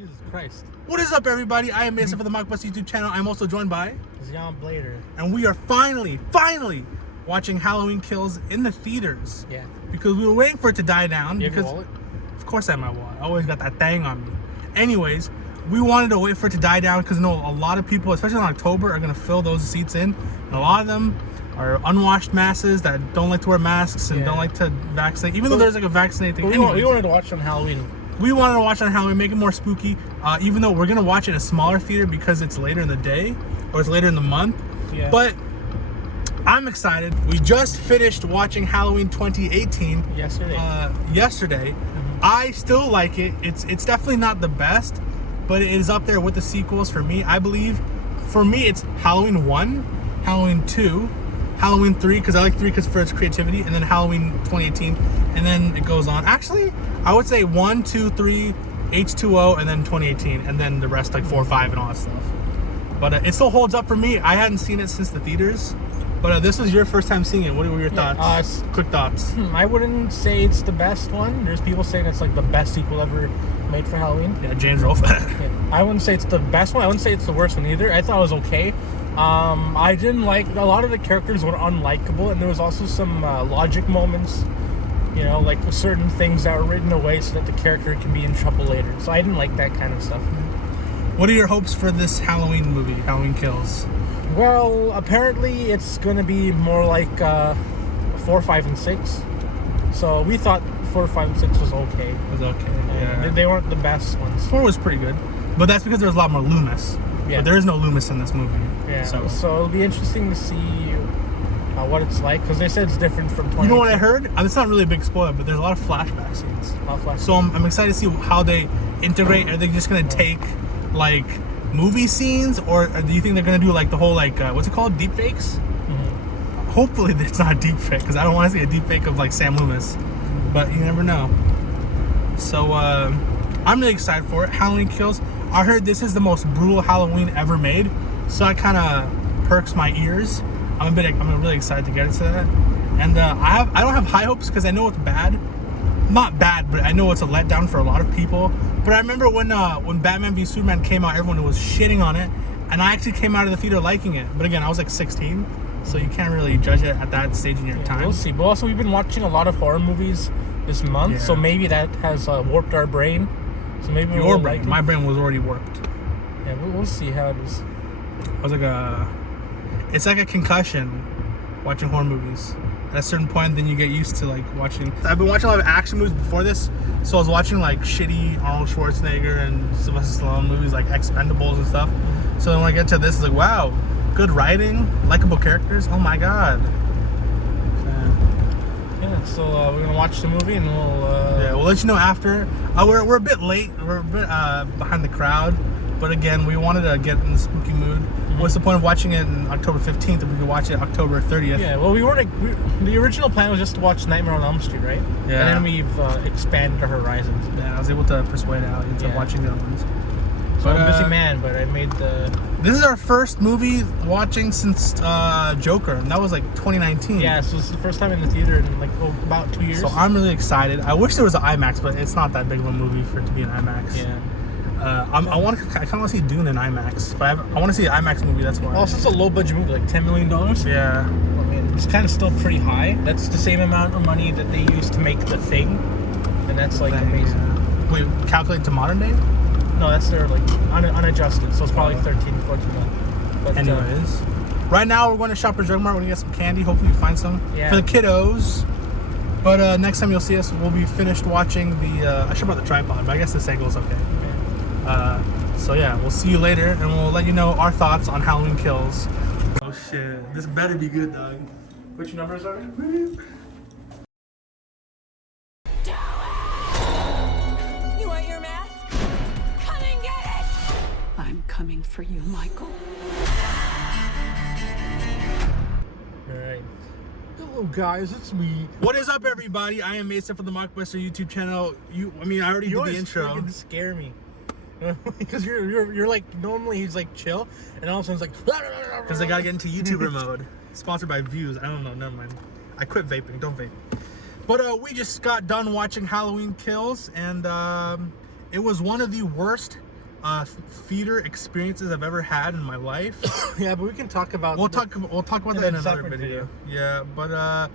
Jesus Christ. What is up, everybody? I am Mason for the Mockbuster YouTube channel. I'm also joined by Zeonic Blader. And we are finally watching Halloween Kills in the theaters. Yeah. Because we were waiting for it to die down. You have because your wallet? Of course I have my wallet. I always got that thing on me. Anyways, we wanted to wait for it to die down because a lot of people, especially in October, are going to fill those seats in. And a lot of them are unwashed masses that don't like to wear masks and don't like to vaccinate, even though there's like a vaccinate thing. We wanted to watch on Halloween. We wanted to watch on Halloween, make it more spooky, even though we're going to watch it in a smaller theater because it's later in the day or it's later in the month. Yeah. But I'm excited. We just finished watching Halloween 2018 yesterday. I still like it. It's definitely not the best, but it is up there with the sequels for me. I believe for me it's Halloween 1, Halloween 2, Halloween 3 because I like 3 because for its creativity, and then Halloween 2018, and then it goes on. Actually, I would say 1, 2, 3, H2O, and then 2018, and then the rest like 4, 5, and all that stuff. But it still holds up for me. I hadn't seen it since the theaters. But this was your first time seeing it. What were your thoughts? Quick thoughts. I wouldn't say it's the best one. There's people saying it's like the best sequel ever made for Halloween. Yeah, James Rolfe. I wouldn't say it's the best one. I wouldn't say it's the worst one either. I thought it was okay. I didn't like, a lot of the characters were unlikable, and there was also some logic moments, you know, like certain things that were written away so that the character can be in trouble later. So I didn't like that kind of stuff. What are your hopes for this Halloween movie, Halloween Kills? Well, apparently it's going to be more like 4, 5, and 6. So we thought 4, 5, and 6 was okay. It was okay, yeah. They weren't the best ones. 4 was pretty good. But that's because there was a lot more Loomis. Yeah. But there is no Loomis in this movie. Yeah. So it'll be interesting to see what it's like, because they said it's different from 20. You know what I heard? It's not really a big spoiler, but there's a lot of flashback scenes. So I'm excited to see how they integrate. Are they just going to take, like, movie scenes, or do you think they're gonna do like the whole what's it called, deep fakes? Hopefully it's not a deep fake, because I don't want to see a deep fake of like Sam Loomis, but you never know. So I'm really excited for it. Halloween Kills. I heard this is the most brutal Halloween ever made, so that kind of perks my ears. I'm really excited to get into that. And I don't have high hopes because I know it's bad. Not bad, but I know it's a letdown for a lot of people. But I remember when Batman v Superman came out, everyone was shitting on it, and I actually came out of the theater liking it. But again, I was like 16, so you can't really judge it at that stage in your time. We'll see. But also, we've been watching a lot of horror movies this month, so maybe that has warped our brain. So maybe your brain, my brain was already warped. Yeah, we'll see how it is. I was like it's like a concussion watching horror movies. At a certain point, then you get used to like watching. I've been watching a lot of action movies before this, so I was watching like shitty Arnold Schwarzenegger and Sylvester Stallone movies like Expendables and stuff. So then when I get to this, it's like, wow, good writing, likable characters. Oh my god. Yeah. So we're gonna watch the movie and we'll let you know after. We're a bit late. We're a bit behind the crowd, but again, we wanted to get in the spooky mood. What's the point of watching it on October 15th if we could watch it October 30th? Yeah, well, the original plan was just to watch Nightmare on Elm Street, right? Yeah. And then we've expanded our horizons. Yeah, I was able to persuade Al into watching the other ones. So I'm a busy man, but I made the... This is our first movie watching since Joker, and that was like 2019. Yeah, so this is the first time in the theater in like about 2 years. So I'm really excited. I wish there was an IMAX, but it's not that big of a movie for it to be an IMAX. Yeah. I kind of want to see Dune in IMAX, but I want to see an IMAX movie. That's why. Also, it's a low budget movie, like $10 million. Yeah. I mean, it's kind of still pretty high. That's the same amount of money that they used to make The Thing, and that's like amazing. Yeah. Wait, calculate to modern day? No, that's their like unadjusted, so it's probably 13, 14 million. But anyways, right now we're going to Shoppers Drug Mart. We're gonna get some candy. Hopefully, we find some for the kiddos. But next time you'll see us, we'll be finished watching the. I should have brought the tripod, but I guess this angle's okay. So yeah, we'll see you later, and we'll let you know our thoughts on Halloween Kills. Oh shit, this better be good, dog. Which numbers are it? You want your mask? Come and get it! I'm coming for you, Michael. Alright. Hello guys, it's me. What is up, everybody? I am Mason from the Mockbuster YouTube channel. I already did the intro. You scare me. Because you're like, normally he's like chill, and all of a sudden it's like because I gotta get into YouTuber mode. Sponsored by Views. I don't know, never mind. I quit vaping, don't vape. But we just got done watching Halloween Kills, and it was one of the worst theater experiences I've ever had in my life. Yeah, but we can talk about. We'll talk about that in another video. Yeah, but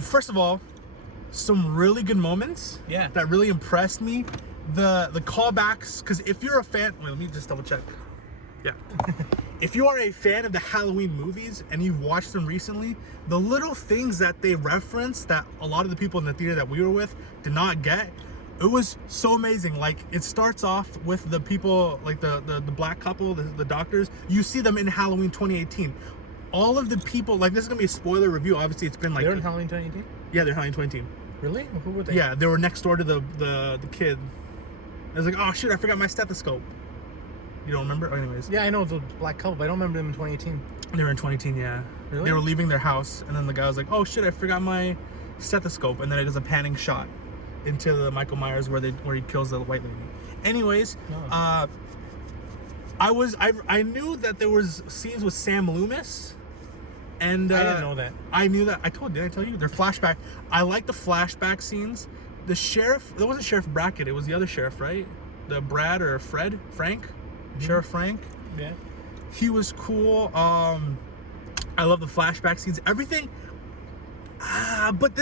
first of all, some really good moments. Yeah. That really impressed me. The callbacks, because if you're a fan, wait, let me just double check. Yeah. If you are a fan of the Halloween movies and you've watched them recently, the little things that they reference that a lot of the people in the theater that we were with did not get, it was so amazing. Like, it starts off with the people, like the black couple, the doctors. You see them in Halloween 2018. All of the people, like, this is gonna be a spoiler review. Obviously, it's been like They're in Halloween 2018. Yeah, they're Halloween 2018. Really? Who were they? Yeah, they were next door to the kid. I was like, oh shit, I forgot my stethoscope. You don't remember? Oh, anyways. Yeah, I know the black couple, but I don't remember them in 2018. They were in 2018, yeah. Really? They were leaving their house, and then the guy was like, oh shit, I forgot my stethoscope. And then it does a panning shot into the Michael Myers where he kills the white lady. Anyways, I knew that there was scenes with Sam Loomis. And I didn't know that. I knew that. Did I tell you? They're flashback. I like the flashback scenes. The sheriff, that wasn't Sheriff Brackett, it was the other sheriff, right? The Brad or Frank? Mm-hmm. Sheriff Frank. Yeah. He was cool. I love the flashback scenes. Everything. But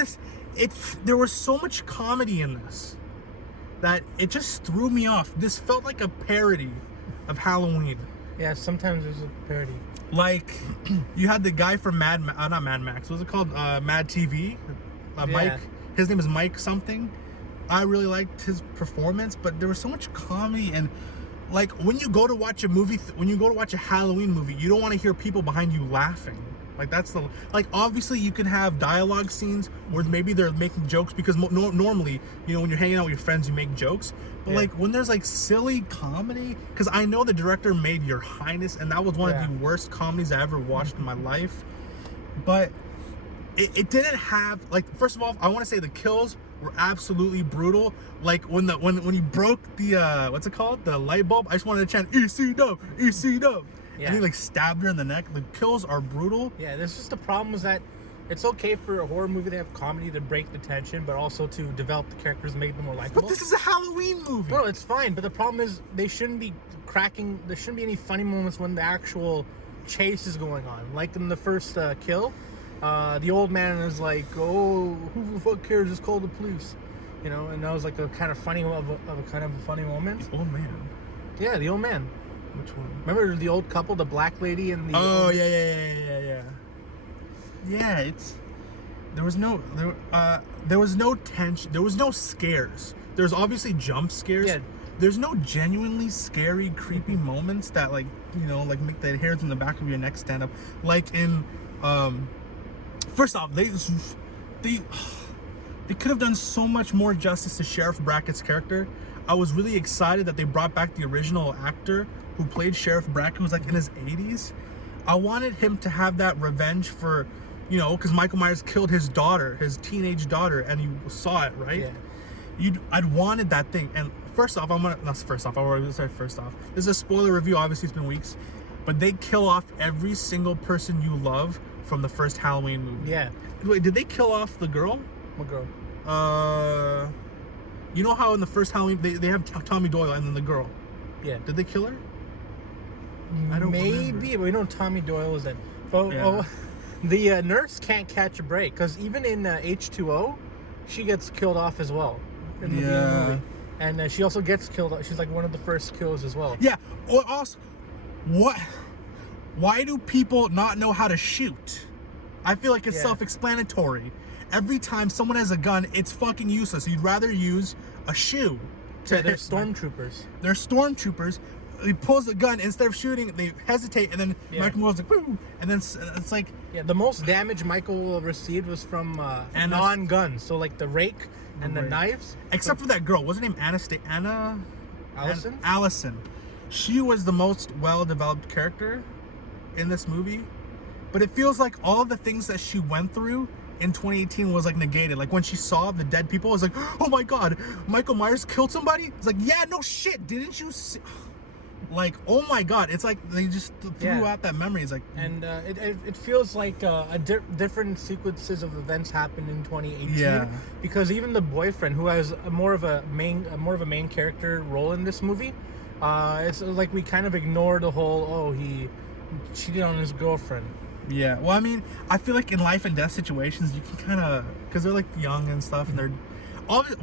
there was so much comedy in this that it just threw me off. This felt like a parody of Halloween. Yeah, sometimes there's a parody. Like, you had the guy from not Mad Max. What's it called? Mad TV. Yeah. Mike. His name is Mike something. I really liked his performance, but there was so much comedy. And like, when you go to watch a movie, when you go to watch a Halloween movie, you don't want to hear people behind you laughing. Like, that's obviously you can have dialogue scenes where maybe they're making jokes, because normally, you know, when you're hanging out with your friends, you make jokes. But like, when there's like silly comedy, because I know the director made Your Highness, and that was one of the worst comedies I ever watched in my life. But it didn't have, like, first of all, I want to say the kills were absolutely brutal. Like, when he broke the what's it called, the light bulb, I just wanted to chant EC-dub, EC-dub. Yeah. And he like stabbed her in the neck. The kills are brutal. Yeah, there's just the problem is that it's okay for a horror movie to have comedy to break the tension, but also to develop the characters and make them more likable. But this is a Halloween movie. No, it's fine. But the problem is there shouldn't be any funny moments when the actual chase is going on. Like in the first kill, the old man is like, "Oh, who the fuck cares? Just call the police." You know, and that was like a kind of funny funny moment. The old man. Yeah, the old man. Which one? Remember the old couple, the black lady and the... Oh, yeah. Yeah, there was no tension. There was no scares. There's obviously jump scares. Yeah. There's no genuinely scary, creepy moments that, like, you know, like make the hairs in the back of your neck stand up. Like in, first off, they could have done so much more justice to Sheriff Brackett's character. I was really excited that they brought back the original actor who played Sheriff Brackett, who was like in his 80s. I wanted him to have that revenge for, you know, because Michael Myers killed his daughter, his teenage daughter, and you saw it, right? Yeah. I'd wanted that thing. And first off, This is a spoiler review, obviously it's been weeks. But they kill off every single person you love from the first Halloween movie. Yeah. Wait, did they kill off the girl? What girl? You know how in the first Halloween they have Tommy Doyle and then the girl? Yeah. Did they kill her? I don't remember. But we know Tommy Doyle is dead. But the nurse can't catch a break, because even in H2O, she gets killed off as well. In the movie. And she also gets killed. She's like one of the first kills as well. Yeah. Or also, why do people not know how to shoot? I feel like it's self-explanatory. Every time someone has a gun, it's fucking useless. You'd rather use a shoe. They're stormtroopers. They're stormtroopers. He pulls the gun, instead of shooting, they hesitate, and then Michael Moore's like, woo! And then it's like... Yeah, the most damage Michael received was from non-guns. So, like, the rake and the knives. Except for that girl. What's her name? Allison? Allison. She was the most well-developed character in this movie. But it feels like all the things that she went through in 2018 was like negated. Like when she saw the dead people, it was like, oh my god, Michael Myers killed somebody? It's like, yeah, no shit, didn't you see? Like, oh my god, it's like they just threw out that memory. It's like, and it feels like different sequences of events happened in 2018. Yeah. Because even the boyfriend, who has more of a main character role in this movie, it's like we kind of ignore the whole he cheated on his girlfriend. yeah. Well, I mean, I feel like in life and death situations, you can kind of, because they're like young and stuff, and they're.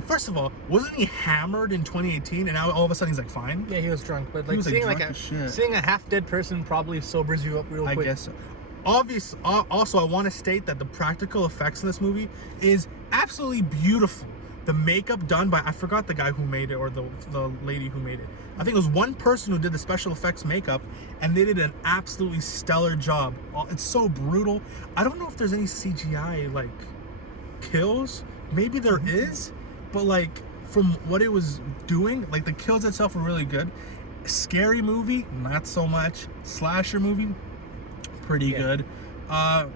First of all, wasn't he hammered in 2018, and now all of a sudden he's like fine? Yeah, he was drunk, but like was, seeing drunk like as shit. seeing a half dead person probably sobers you up real quick. I guess so. Also, I want to state that the practical effects in this movie is absolutely beautiful. The makeup done by, I forgot the guy who made it, or the lady who made it. I think it was one person who did the special effects makeup, and they did an absolutely stellar job. It's so brutal. I don't know if there's any CGI like kills. Maybe there is, but like from what it was doing, like the kills itself were really good. Scary movie, not so much. Slasher movie, pretty good. I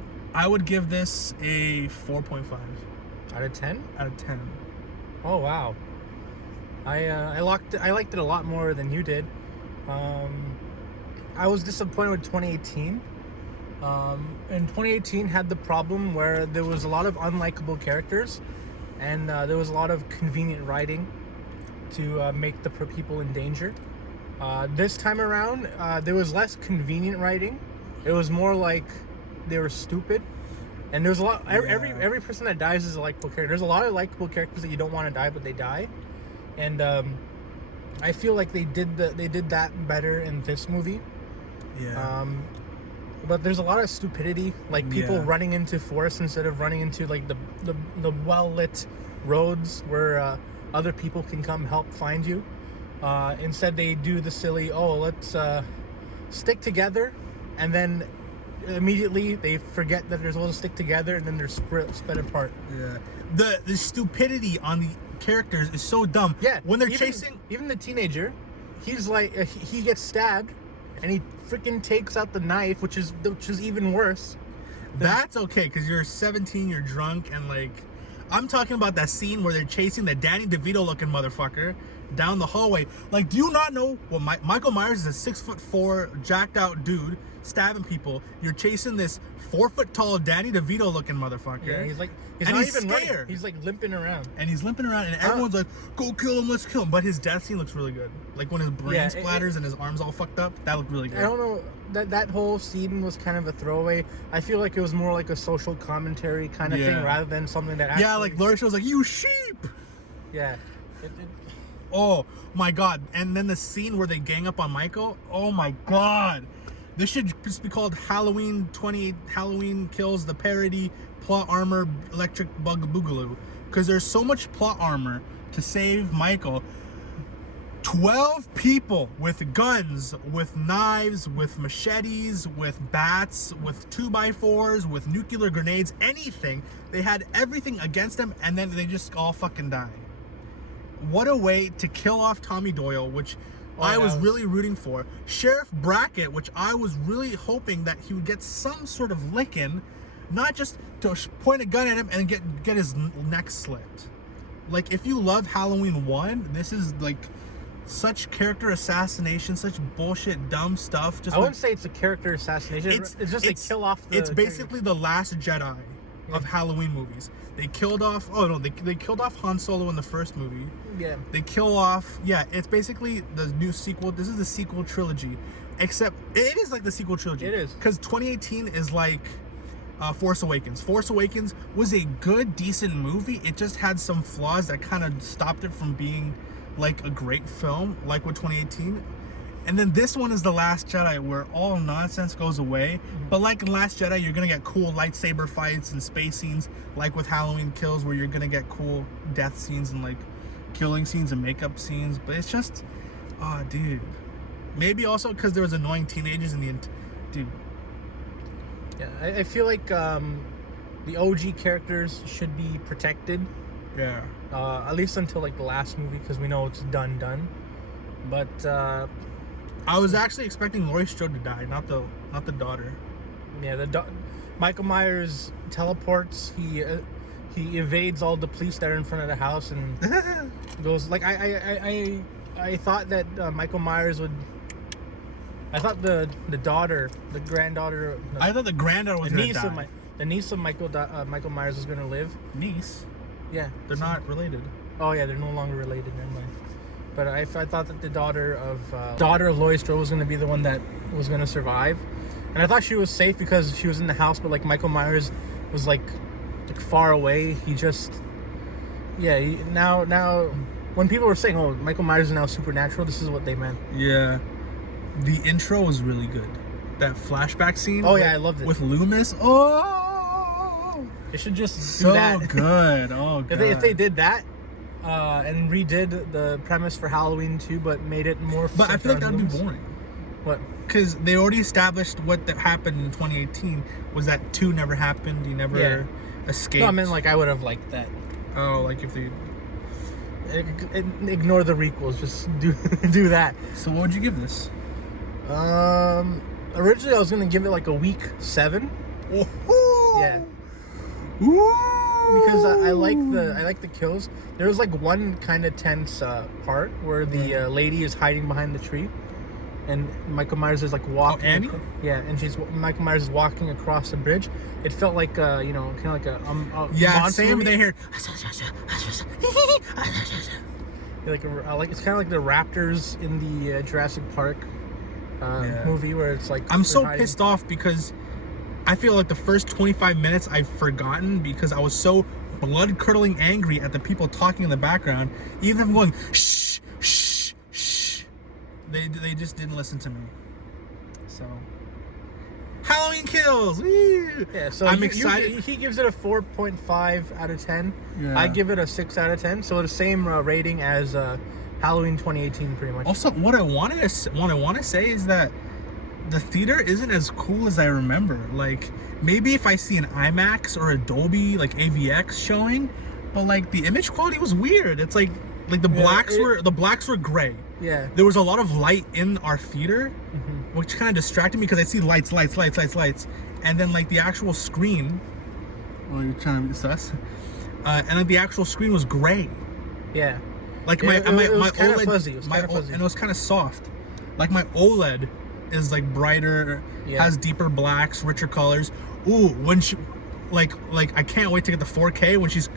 would give this a 4.5 out of 10. out of 10. Oh wow, I liked it a lot more than you did. I was disappointed with 2018. And 2018 had the problem where there was a lot of unlikable characters, and there was a lot of convenient writing to make the people in danger. This time around, there was less convenient writing. It was more like they were stupid, and there's a lot. Every person that dies is a likable character. There's a lot of likable characters that you don't want to die, but they die, and I feel like they did that better in this movie. Yeah. But there's a lot of stupidity, like people running into forests instead of running into like the well-lit roads where other people can come help find you. Instead, they do the silly, let's stick together, and then immediately they forget that they're supposed to stick together, and then they're split apart. Yeah. The stupidity on the characters is so dumb. Yeah. When they're chasing, even the teenager, he's like he gets stabbed, and he freaking takes out the knife, which is even worse. That's okay, because you're 17, you're drunk, and like, I'm talking about that scene where they're chasing the Danny DeVito looking motherfucker down the hallway. Like, do you not know what Michael Myers is a 6'4" jacked out dude stabbing people? You're chasing this 4 foot tall Danny DeVito looking motherfucker. Yeah, he's and not he's even scared. running. He's like limping around. And he's limping around, and everyone's like, "Go kill him, let's kill him." But his death scene looks really good. Like when his brain splatters and his arms all fucked up. That looked really good. I don't know, that whole scene was kind of a throwaway. I feel like it was more like a social commentary kind of thing rather than something that actually... Yeah, like Laurie Strode was like, "You sheep!" Yeah. Oh my god. And then the scene where they gang up on Michael. Oh my god. This should just be called Halloween 28 Halloween Kills, the parody plot armor electric bug boogaloo. Because there's so much plot armor to save Michael. 12 people with guns, with knives, with machetes, with bats, with 2x4s, with nuclear grenades, anything. They had everything against them, and then they just all fucking die. What a way to kill off Tommy Doyle, which I was really rooting for. Sheriff Brackett, which I was really hoping that he would get some sort of licking, not just to point a gun at him and get his neck slit. Like, if you love Halloween 1, this is like such character assassination, such bullshit, dumb stuff. Just I wouldn't say it's a character assassination. It's just they kill off the... It's basically the Last Jedi of Halloween movies. They killed off... Oh, no, they killed off Han Solo in the first movie. Yeah. They kill off... Yeah, it's basically the new sequel. This is the sequel trilogy. Except, it is like the sequel trilogy. It is. Because 2018 is like... Force Awakens. Force Awakens was a good, decent movie. It just had some flaws that kind of stopped it from being like a great film, like with 2018. And then this one is The Last Jedi, where all nonsense goes away. But like in Last Jedi, you're gonna get cool lightsaber fights and space scenes, like with Halloween Kills, where you're gonna get cool death scenes and like killing scenes and makeup scenes. But it's just, oh, dude. Maybe also because there was annoying teenagers in the dude. Yeah, I feel like the OG characters should be protected. Yeah. At least until like the last movie, because we know it's done. But I was actually expecting Laurie Strode to die, not the daughter. Yeah, Michael Myers teleports. He evades all the police that are in front of the house and goes like I thought that Michael Myers would I thought the daughter, the granddaughter, no, I thought the granddaughter was the gonna niece die. of the niece of Michael Myers was gonna live. Niece? Yeah, They're not related. Oh yeah, they're no longer related. Never mind. But I thought that the daughter of Laurie Strode was gonna be the one that was gonna survive, and I thought she was safe because she was in the house. But like Michael Myers was like far away. He just now when people were saying, "Oh, Michael Myers is now supernatural," this is what they meant. Yeah. The intro was really good. That flashback scene. Oh yeah, I loved it. With Loomis. Oh, They should just do so that. good. Oh god. If they did that and redid the premise for Halloween 2, but made it more. But I feel like that would be boring. What? Because they already established what that happened in 2018 was that 2 never happened. He never escaped. No, I mean like I would have liked that. Oh, like if they Ignore the requels. Just do that. So what would you give this? Originally I was gonna give it like a week 7. Oh. Yeah. Ooh. Because I like the kills. There was like one kind of tense part where the lady is hiding behind the tree, and Michael Myers is like walking. Oh, Annie? Yeah, and Michael Myers is walking across the bridge. It felt like kind of like a monster same. movie. They hear like it's kind of like the raptors in the Jurassic Park movie where it's like I'm so hiding. pissed off because I feel like the first 25 minutes I've forgotten because I was so blood-curdling angry at the people talking in the background. Even them going shh, shh, shh. They just didn't listen to me. So Halloween Kills. Woo! Yeah, so I'm excited. He gives it a 4.5 out of 10. Yeah. I give it a 6 out of 10. So the same rating as Halloween 2018, pretty much. Also, what I want to say is that the theater isn't as cool as I remember. Like maybe if I see an IMAX or a Dolby like AVX showing, but like the image quality was weird. It's like the blacks were gray. Yeah. There was a lot of light in our theater, which kind of distracted me because I see lights, and then like the actual screen. Oh, you're trying to be sus. And like the actual screen was gray. Yeah. Like it was my kind of OLED, fuzzy. It was kind of fuzzy. and it was kind of soft. Like my OLED is like brighter, has deeper blacks, richer colors. Ooh, when she, like I can't wait to get the 4K when she's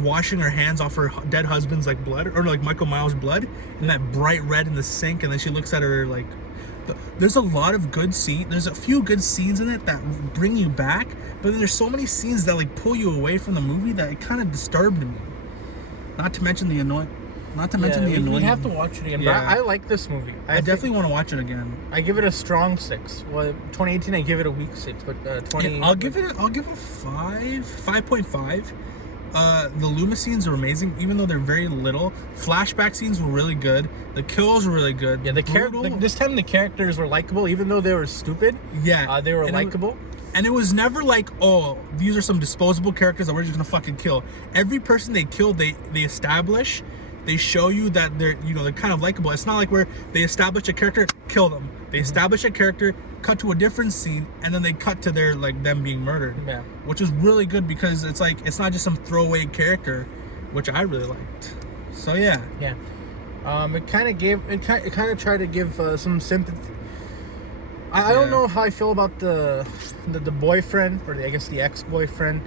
washing her hands off her dead husband's like blood or like Michael Myers' blood and that bright red in the sink, and then she looks at her like. There's a lot of good scenes. There's a few good scenes in it that bring you back, but then there's so many scenes that like pull you away from the movie that it kind of disturbed me. Not to mention the annoying. We have to watch it again. Yeah. But I like this movie. I definitely want to watch it again. I give it a strong 6. Well, 2018 I give it a weak 6, but 20. I'll give it a 5.5. The Loomis scenes are amazing, even though they're very little. Flashback scenes were really good. The kills were really good. Yeah, this time the characters were likable, even though they were stupid. Yeah, they were likable. And it was never like, oh, these are some disposable characters that we're just gonna fucking kill. Every person they kill, they establish. They show you that they're kind of likable. It's not like where they establish a character, kill them. They establish a character, cut to a different scene, and then they cut to their like them being murdered. Yeah. Which is really good because it's like it's not just some throwaway character, which I really liked. So yeah. Yeah. It kind of tried to give some sympathy. I don't know how I feel about the boyfriend, or I guess the ex-boyfriend,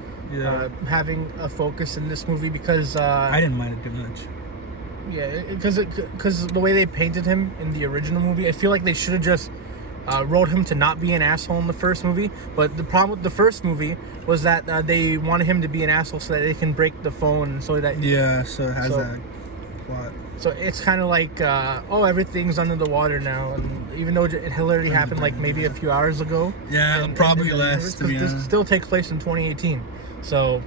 having a focus in this movie because I didn't mind it too much. Yeah, because the way they painted him in the original movie, I feel like they should have just wrote him to not be an asshole in the first movie. But the problem with the first movie was that they wanted him to be an asshole so that they can break the phone, so that so it has that plot. So it's kind of like everything's under the water now, and even though it already happened like maybe a few hours ago. Yeah, probably less. This still takes place in 2018, so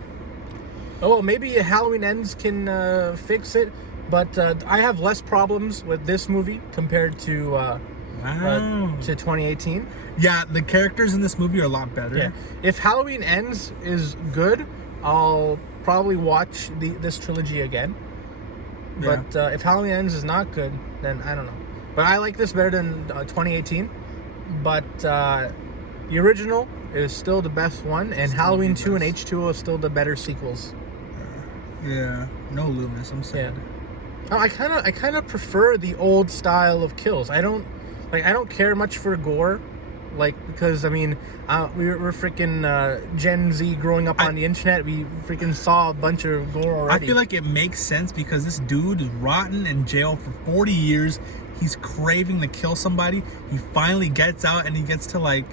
maybe Halloween Ends can fix it. But I have less problems with this movie compared to 2018. Yeah, the characters in this movie are a lot better. Yeah. If Halloween Ends is good, I'll probably watch this trilogy again. Yeah. But if Halloween Ends is not good, then I don't know. But I like this better than 2018. But the original is still the best one, and Halloween 2 and H2O is still the better sequels. Yeah, no Loomis. I'm sad. Yeah. I kind of prefer the old style of kills. I don't Like, I don't care much for gore, like, because I mean, we're freaking Gen Z growing up on the internet. We freaking saw a bunch of gore already. I feel like it makes sense because this dude is rotten in jail for 40 years. He's craving to kill somebody. He finally gets out and he gets to, like,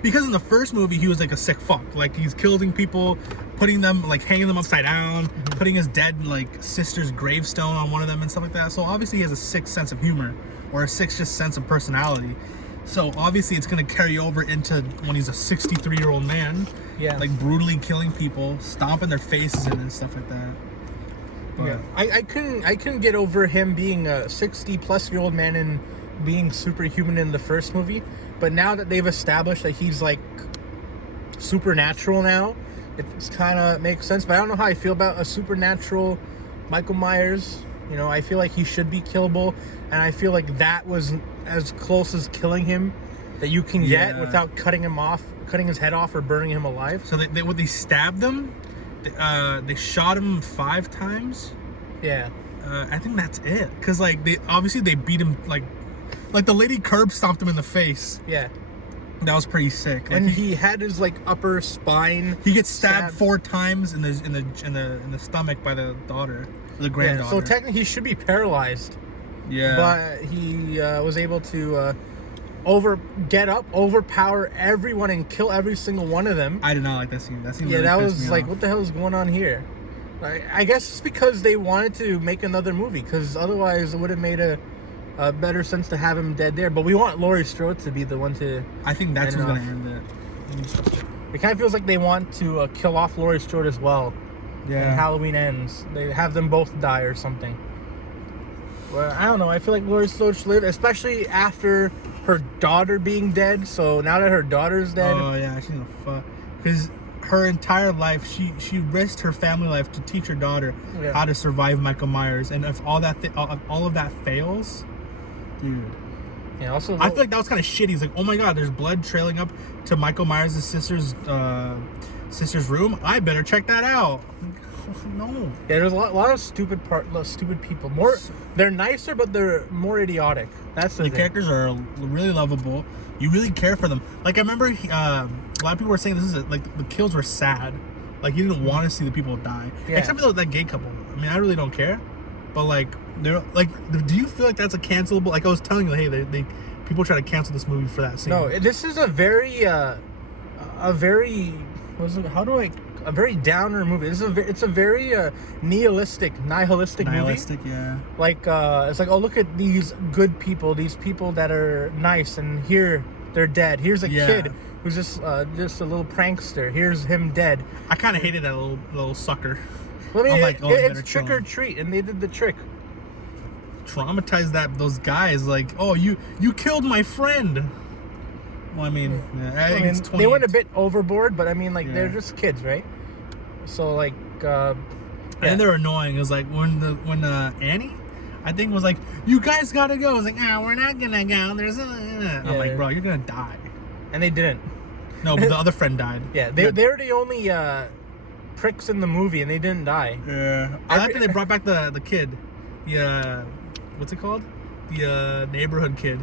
because in the first movie he was like a sick fuck. Like, he's killing people, putting them, like, hanging them upside down, putting his dead, like, sister's gravestone on one of them and stuff like that. So obviously he has a sick sense of humor, or a sick just sense of personality. So obviously it's gonna carry over into when he's a 63-year-old man, like, brutally killing people, stomping their faces in and stuff like that. But yeah, I couldn't get over him being a 60-plus-year-old man and being superhuman in the first movie. But now that they've established that he's, like, supernatural now, it's kind of makes sense. But I don't know how I feel about a supernatural Michael Myers. You know, I feel like he should be killable, and I feel like that was as close as killing him that you can get without cutting his head off, or burning him alive. So they stabbed him. They shot him 5 times. Yeah. I think that's it. Cause like they beat him, like the lady curb stomped him in the face. Yeah. That was pretty sick. Like, and he had his, like, upper spine. He gets stabbed 4 times in the stomach by the daughter, the granddaughter. So technically he should be paralyzed. Yeah. But he was able to overpower everyone and kill every single one of them. I did not like that scene. That scene yeah, really that pissed was me like, off. what the hell is going on here? I guess it's because they wanted to make another movie, because otherwise it would have made a better sense to have him dead there. But we want Laurie Strode to be the one to. I think that's who's gonna end it. It kind of feels like they want to kill off Laurie Strode as well. Yeah. When Halloween ends, they have them both die or something. Well, I don't know. I feel like Laurie Strode should live, especially after her daughter being dead. So now that her daughter's dead, oh yeah, she's gonna fuck. Because her entire life, she risked her family life to teach her daughter how to survive Michael Myers. And if all of that fails, dude. Yeah. Also, I feel like that was kind of shitty. He's like, oh my god, there's blood trailing up to Michael Myers' sister's room. I better check that out. No. Yeah, there's a lot of stupid people. They're nicer, but they're more idiotic. That's the thing. characters are really lovable. You really care for them. Like, I remember a lot of people were saying like the kills were sad. Like, you didn't want to see the people die, except for that gay couple. I mean, I really don't care, but like, they're like, do you feel like that's a cancelable? Like I was telling you, hey, they people try to cancel this movie for that scene. No, this is a very downer movie. It's a very nihilistic movie. Yeah. Like it's like, oh, look at these good people, these people that are nice, and here they're dead. Here's a kid who's just a little prankster. Here's him dead. I kind of hated that little sucker. Well, I mean, I'm like, it's trick or treat, and they did the trick. Traumatized those guys, like, oh, you killed my friend. Well, I mean, I think it's 20. They went a bit overboard, but I mean, like, they're just kids, right? So, like, and they're annoying. It was like when Annie, I think, was like, you guys gotta go. I was like, we're not gonna go. I'm like, bro, you're gonna die. And they didn't. No, but the other friend died. Yeah, they're the only pricks in the movie, and they didn't die. Yeah. I like that they brought back the kid. The what's it called? The neighborhood kid,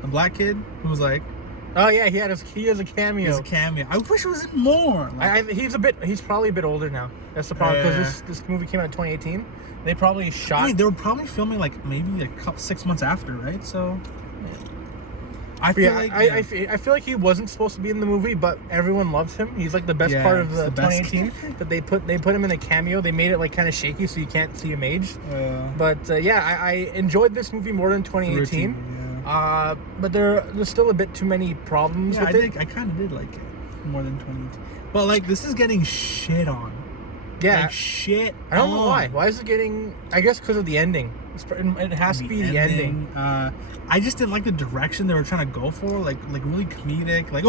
the black kid who was like, oh yeah, he has a cameo. He has a cameo. I wish it was in more. Like, he's probably a bit older now. That's the problem, because this movie came out in 2018. They probably shot. I mean, they were probably filming like maybe 6 months after, right? So I feel I feel like he wasn't supposed to be in the movie, but everyone loves him. He's like the best part of the 2018. That they put him in a cameo. They made it like kind of shaky, so you can't see him age. But I enjoyed this movie more than 2018. But there's still a bit too many problems with it. I kind of did like it more than 2018. But like, this is getting shit on. Yeah, like, shit. I don't know why. Why is it getting? I guess because of the ending. It has to be the ending. I just didn't like the direction they were trying to go for. Like really comedic. Like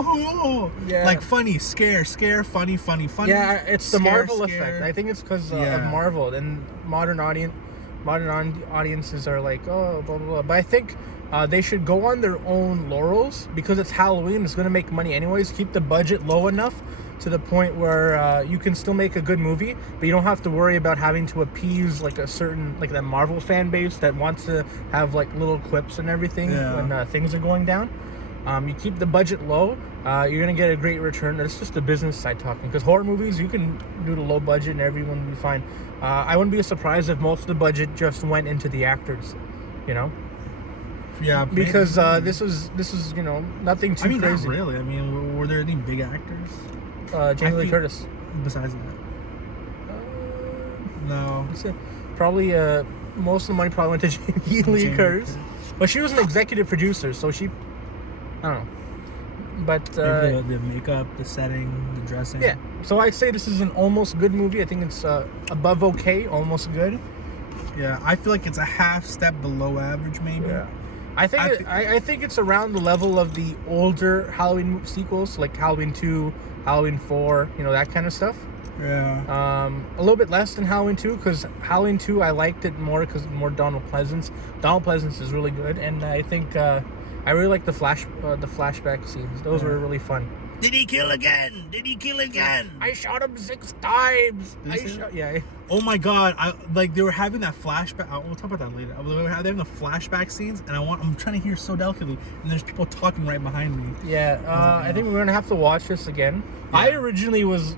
like funny, scare, funny. Yeah, it's the Marvel scare. effect. I think it's because of Marvel, and modern audiences are like, oh, blah blah blah. But I think they should go on their own laurels, because it's Halloween. It's going to make money anyways. Keep the budget low enough to the point where you can still make a good movie, but you don't have to worry about having to appease like a certain like that Marvel fan base that wants to have like little clips and everything when things are going down. You keep the budget low, you're gonna get a great return. It's just the business side talking, because horror movies you can do the low budget and everyone will be fine. I wouldn't be surprised if most of the budget just went into the actors, you know. Yeah, because this is nothing too crazy. Not really. I mean, were there any big actors? Jamie Lee Curtis. Besides that, no. Probably most of the money probably went to Jamie Lee Curtis, but she was an executive producer, so she, I don't know. But the makeup, the setting, the dressing. Yeah. So I'd say this is an almost good movie. I think it's above okay, almost good. Yeah, I feel like it's a half step below average, maybe. Yeah. I think it's around the level of the older Halloween sequels, like Halloween 2, Halloween 4, that kind of stuff. Yeah. A little bit less than Halloween 2, because Halloween 2 I liked it more because more Donald Pleasance. Donald Pleasance is really good, and I think I really like the flashback scenes. Those were really fun. Did he kill again? Did he kill again? I shot him 6 times. Yeah. Oh my god! They were having that flashback. We'll talk about that later. They were having the flashback scenes, and I'm trying to hear so delicately, and there's people talking right behind me. Yeah, I think we're gonna have to watch this again. Yeah. I originally was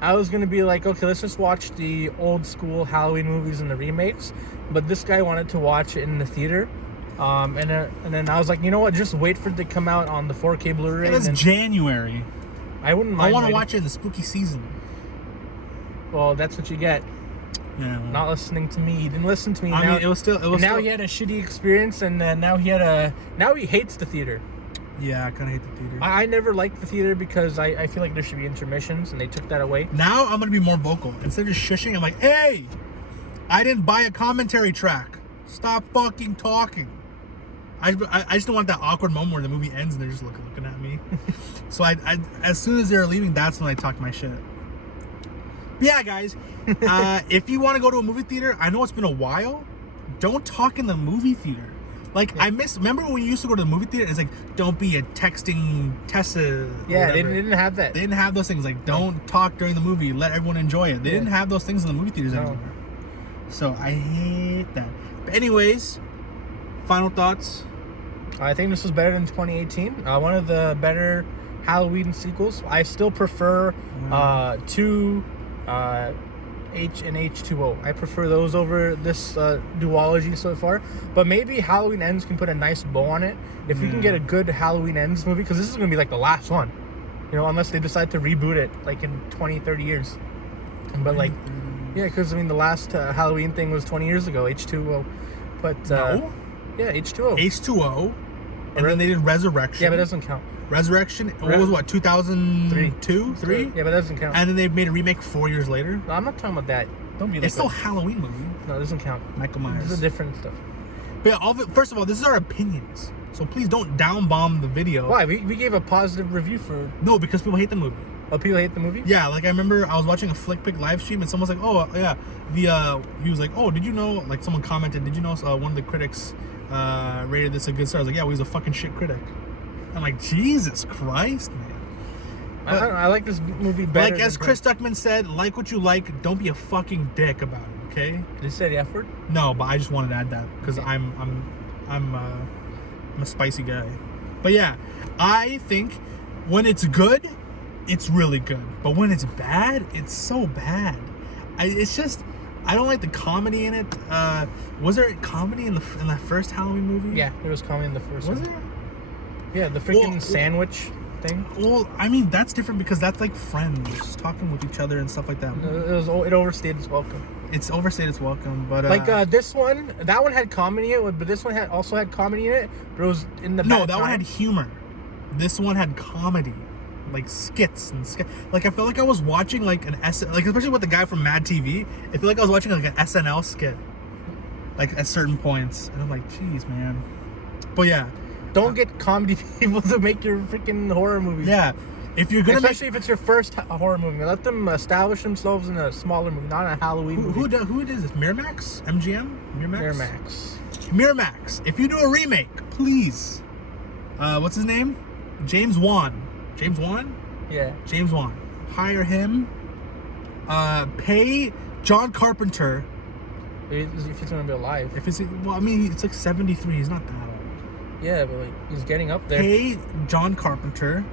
gonna be like, okay, let's just watch the old school Halloween movies and the remakes, but this guy wanted to watch it in the theater. And then I was like, you know what? Just wait for it to come out on the 4K Blu-ray. It's January. I wouldn't mind. I want to watch it in the spooky season. Well, that's what you get. Yeah. Well. Not listening to me. He didn't listen to me. I mean, it was still. He had a shitty experience, and now he hates the theater. Yeah, I kind of hate the theater. I never liked the theater because I feel like there should be intermissions, and they took that away. Now I'm gonna be more vocal. Instead of just shushing, I'm like, hey, I didn't buy a commentary track. Stop fucking talking. I just don't want that awkward moment where the movie ends and they're just looking at me. So I as soon as they're leaving, that's when I talk my shit. But yeah, guys, if you want to go to a movie theater, I know it's been a while. Don't talk in the movie theater. Like, yeah. Remember when you used to go to the movie theater? It's like, don't be a texting Tessa. Yeah, they didn't have that. They didn't have those things. Like, don't talk during the movie. Let everyone enjoy it. They didn't have those things in the movie theaters anymore. So I hate that. But anyways, final thoughts. I think this was better than 2018. One of the better Halloween sequels. I still prefer 2, H and H2O. I prefer those over this duology so far. But maybe Halloween Ends can put a nice bow on it. If we can get a good Halloween Ends movie, because this is going to be like the last one. Unless they decide to reboot it like in 20, 30 years. But like, yeah, because I mean the last Halloween thing was 20 years ago, H2O. But no? Yeah, H2O. H2O. And then they did Resurrection. Yeah, but it doesn't count. Resurrection was what, 2002? 3? Yeah, but that doesn't count. And then they made a remake 4 years later. No, I'm not talking about that. Don't be like it's still a Halloween movie. No, it doesn't count. Michael Myers. This is different stuff. But yeah, first of all, this is our opinions. So please don't down bomb the video. Why? We gave a positive review for... No, because people hate the movie. Oh, people hate the movie? Yeah, like I remember I was watching a Flick Pick live stream and someone's like, oh, yeah. He was like, oh, did you know... Like someone commented, did you know one of the critics rated this a good star? I was like, yeah, well, he's a fucking shit critic. I'm like, Jesus Christ, man. But, I like this movie better. Like as Chris Duckman said, like what you like, don't be a fucking dick about it, okay? Did he say the F word? No, but I just wanted to add that because okay. I'm a spicy guy. But yeah, I think when it's good, it's really good. But when it's bad, it's so bad. It's just I don't like the comedy in it. Was there comedy in the first Halloween movie? Yeah, there was comedy in the first one. Was there? Yeah, the freaking sandwich thing. Well, I mean, that's different because that's like friends talking with each other and stuff like that. It overstayed its welcome. It's overstayed its welcome, but like this one, that one had comedy in it, but this one also had comedy in it, but it was in the no, that one had humor. This one had comedy, like skits and like I felt like I was watching like an like especially with the guy from Mad TV. I feel like I was watching like an SNL skit, like at certain points, and I'm like, geez, man. But yeah. Don't get comedy people to make your freaking horror movies. Yeah, if you're gonna especially if it's your first horror movie, let them establish themselves in a smaller movie, not a Halloween movie. Who does this? Miramax? MGM? Miramax. If you do a remake, please. What's his name? James Wan. James Wan? Yeah. James Wan. Hire him. Pay John Carpenter. If he's gonna be alive. If it's well, I mean, it's like 73. He's not that old. Yeah, but like he's getting up there. Pay John Carpenter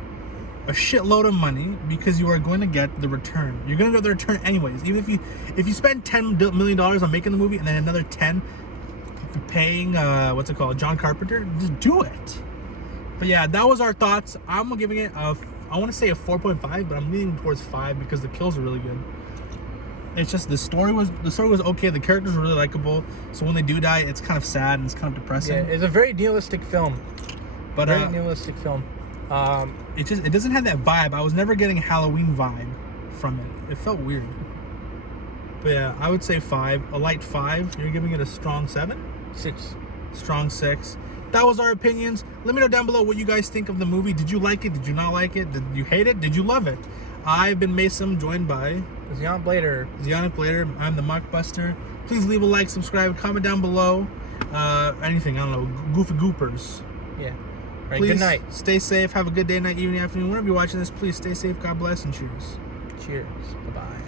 a shitload of money because you are going to get the return. You're going to get the return anyways. Even if you spend $10 million on making the movie and then another 10 paying John Carpenter, just do it. But yeah, that was our thoughts. I'm giving it I want to say a 4.5, but I'm leaning towards 5 because the kills are really good. It's just the story was okay. The characters were really likable. So when they do die, it's kind of sad and it's kind of depressing. Yeah, it's a very nihilistic film. But very nihilistic film. It doesn't have that vibe. I was never getting a Halloween vibe from it. It felt weird. But yeah, I would say 5, a light 5. You're giving it a strong 7? 6. Strong 6. That was our opinions. Let me know down below what you guys think of the movie. Did you like it? Did you not like it? Did you hate it? Did you love it? I've been Mason, joined by Zeonic Blader. I'm the Mockbuster. Please leave a like, subscribe, comment down below. Anything, I don't know, goofy goopers. Yeah. All right, Please good night. Stay safe. Have a good day, night, evening, afternoon. Whenever you're watching this, please stay safe. God bless and cheers. Cheers. Bye-bye.